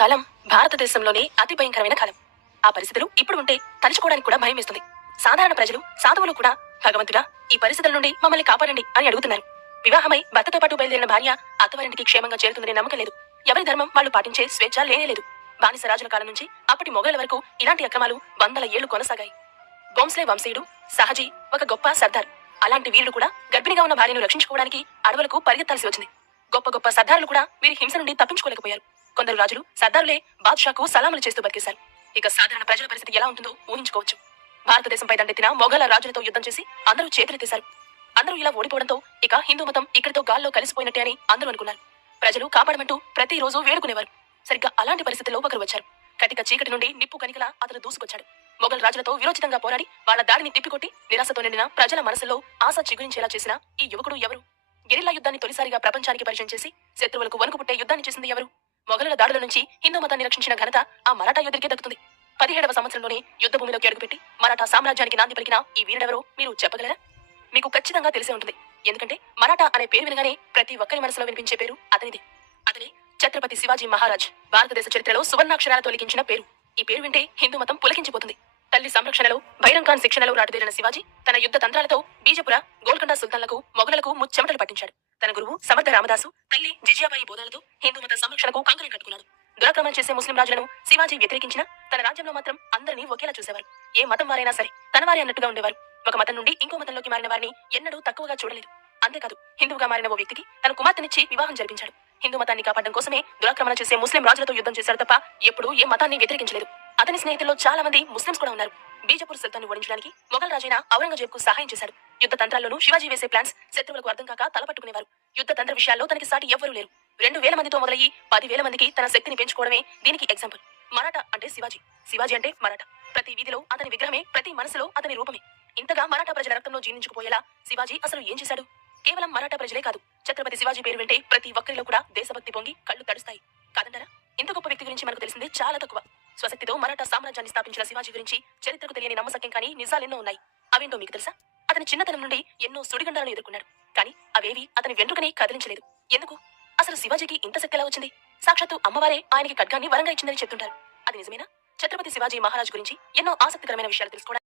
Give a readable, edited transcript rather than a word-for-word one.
కాలం భారతదేశంలోనే అతి భయంకరమైన కాలం. ఆ పరిస్థితులు ఇప్పుడు ఉంటే తలుచుకోవడానికి కూడా భయం వేస్తుంది. సాధారణ ప్రజలు, సాధువులు కూడా భగవంతుడా, ఈ పరిస్థితుల నుండి మమ్మల్ని కాపాడండి అని అడుగుతున్నారు. వివాహమై భర్తతో పాటు బయలుదేరిన భార్య అత్తవారింటికి క్షేమంగా చేరుతుందనే నమ్మకం లేదు. ఎవరి ధర్మం వాళ్ళు పాటించే స్వేచ్ఛ లేనే లేదు. బానిస రాజుల కాలం నుంచి అప్పటి మొఘలుల వరకు ఇలాంటి అక్రమాలు వందల ఏళ్లు కొనసాగాయి. భోంస్లే వంశీయుడు సహజీ ఒక గొప్ప సర్దార్. అలాంటి వీరుడు కూడా గర్భిణిగా ఉన్న భార్యను రక్షించుకోవడానికి అడవులకు పరిగెత్తాల్సి వచ్చింది. గొప్ప గొప్ప సర్దారులు కూడా వీరి హింస నుండి తప్పించుకోలేకపోయారు. కొందరు రాజులు, సర్దారులే బాద్షాకు సలాములు చేస్తూ బతికేశారు. ఇక సాధారణ ప్రజల పరిస్థితి ఎలా ఉంటుందో ఊహించుకోవచ్చు. భారతదేశంపై దండెత్తిన మొఘల రాజులతో యుద్ధం చేసి అందరూ చేతులెత్తేశారు. అందరూ ఇలా ఓడిపోవడంతో ఇక హిందూ మతం ఇక్కడితో గాల్లో కలిసిపోయినట్టే అని అందరూ అనుకున్నారు. ప్రజలు కాపాడమంటూ ప్రతిరోజు వేడుకునేవారు. సరిగ్గా అలాంటి పరిస్థితిలో ఒకరు వచ్చారు. కటిక చీకటి నుండి నిప్పు కనికలా అతను దూసుకొచ్చాడు. మొఘల్ రాజులతో విరోచితంగా పోరాడి వాళ్ళ దాడిని తిప్పికొట్టి నిరాశతో నిండిన ప్రజల మనసులో ఆశ చిగురించేలా చేసిన ఈ యువకుడు ఎవరు? గెరిల్లా యుద్ధాన్ని తొలిసారిగా ప్రపంచానికి పరిచయం చేసి శత్రువులకు వణుకు పుట్టే యుద్ధాన్ని చేసింది ఎవరు? మొఘలుల దాడుల నుంచి హిందూ మతాన్ని రక్షించిన ఘనత ఆ మరాఠా యోధుడికే దక్కుతుంది. 17వ సంవత్సరంలోనే యుద్ధ భూమిలోకి అడుగుపెట్టి మరాఠా సామ్రాజ్యానికి నాంది పలికిన ఈ వీరుడెవరో మీరు చెప్పగలరా? మీకు ఖచ్చితంగా తెలిసే ఉంటుంది. ఎందుకంటే మరాఠా అనే పేరు వినగానే ప్రతి ఒక్కరి మనసులో వినిపించే పేరు అతనిదే. అతనే ఛత్రపతి శివాజీ మహారాజ్. భారతదేశ చరిత్రలో సువర్ణాక్షరాలతో లిఖించిన పేరు. ఈ పేరు వింటే హిందూ మతం పులకించిపోతుంది. తల్లి సంరక్షణలో, భైరం ఖాన్ శిక్షణలో రాటుదేరిన శివాజీ తన యుద్ధ తంత్రాలతో బీజపుర, గోల్కొండ సుల్తాన్లకు, మొఘలులకు ముచ్చెమటలు పట్టించాడు. తన గురువు సమర్థ రామదాసు, తల్లి జిజియాబాయి బోధాలతో హిందూ మత సంరక్షణకు కంకణం కట్టుకున్నాడు. దురాక్రమణ చేసే ముస్లిం రాజులను శివాజీ వ్యతిరేకించిన తన రాజ్యంలో మాత్రం అందరినీ ఒకేలా చూసేవారు. ఏ మతం వారైనా సరే తన వారి అన్నట్టుగా ఉండేవారు. ఒక మతం నుండి ఇంకో మతంలోకి మారిన వారిని ఎన్నడూ తక్కువగా చూడలేదు. అంతేకాదు, హిందువుగా మారిన ఓ వ్యక్తికి తన కుమార్తెనిచ్చి వివాహం జరిపించాడు. హిందూ మతాన్ని కాపాడడం కోసమే దురాక్రమణ చేసే ముస్లిం రాజులతో యుద్ధం చేశారు తప్ప ఎప్పుడూ ఏ మతాన్ని వ్యతిరేకించలేదు. అతని స్నేహితుల్లో చాలా మంది ముస్లింస్ కూడా ఉన్నారు. బీజపూర్ సుల్తాన్ని ఓడించడానికి మొఘల్ రాజైన ఔరంగజేబ్ కు సహాయం చేశాడు. యుద్ధ తంత్రాల్లోనూ శివాజీ వేసే ప్లాన్స్ శత్రువులకు అర్థం కాక తలపట్టుకునేవారు. యుద్ధ తంత్ర విషయాల్లో తనకి సాటి ఎవ్వరూ లేరు. 2000 మందితో మొదలయ్యి 10,000 మందికి తన శక్తిని పెంచుకోవడమే దీనికి ఎగ్జాంపుల్. మరాఠా అంటే శివాజీ, శివాజీ అంటే మరాఠా. ప్రతి వీధిలో అతని విగ్రహమే, ప్రతి మనసులో అతని రూపమే. ఇంతగా మరాఠా ప్రజల రక్తంలో జీర్ణించుకుపోయేలా శివాజీ అసలు ఏం చేశాడు? కేవలం మరాఠా ప్రజలే కాదు, ఛత్రపతి శివాజీ పేరు వింటే ప్రతి ఒక్కరిలో కూడా దేశభక్తి పొంగి కళ్ళు తడుస్తాయి. కాదంటారా? ఇంత గొప్ప వ్యక్తి గురించి మనకు తెలిసింది చాలా తక్కువ. స్వశక్తితో మరాఠా సామ్రాజ్యాన్ని స్థాపించిన శివాజీ గురించి చరిత్రకు తెలియని నమ్మసక్యం కానీ నిజాలెన్నో ఉన్నాయి. అవేంటో మీకు తెలుసా? అతని చిన్నతనం నుండి ఎన్నో సుడిగండాలను ఎదుర్కొన్నాడు. కానీ అవేవి అతని వెంట్రుకని కదిలించలేదు. ఎందుకు? అసలు శివాజీకి ఇంత శక్తి ఎలా వచ్చింది? సాక్షాత్తు అమ్మవారే ఆయనకి ఖడ్గాన్ని వరంగా ఇచ్చిందని చెప్తుంటారు. అది నిజమేనా? ఛత్రపతి శివాజీ మహారాజ్ గురించి ఎన్నో ఆసక్తికరమైన విషయాలు తెలుసుకోవడానికి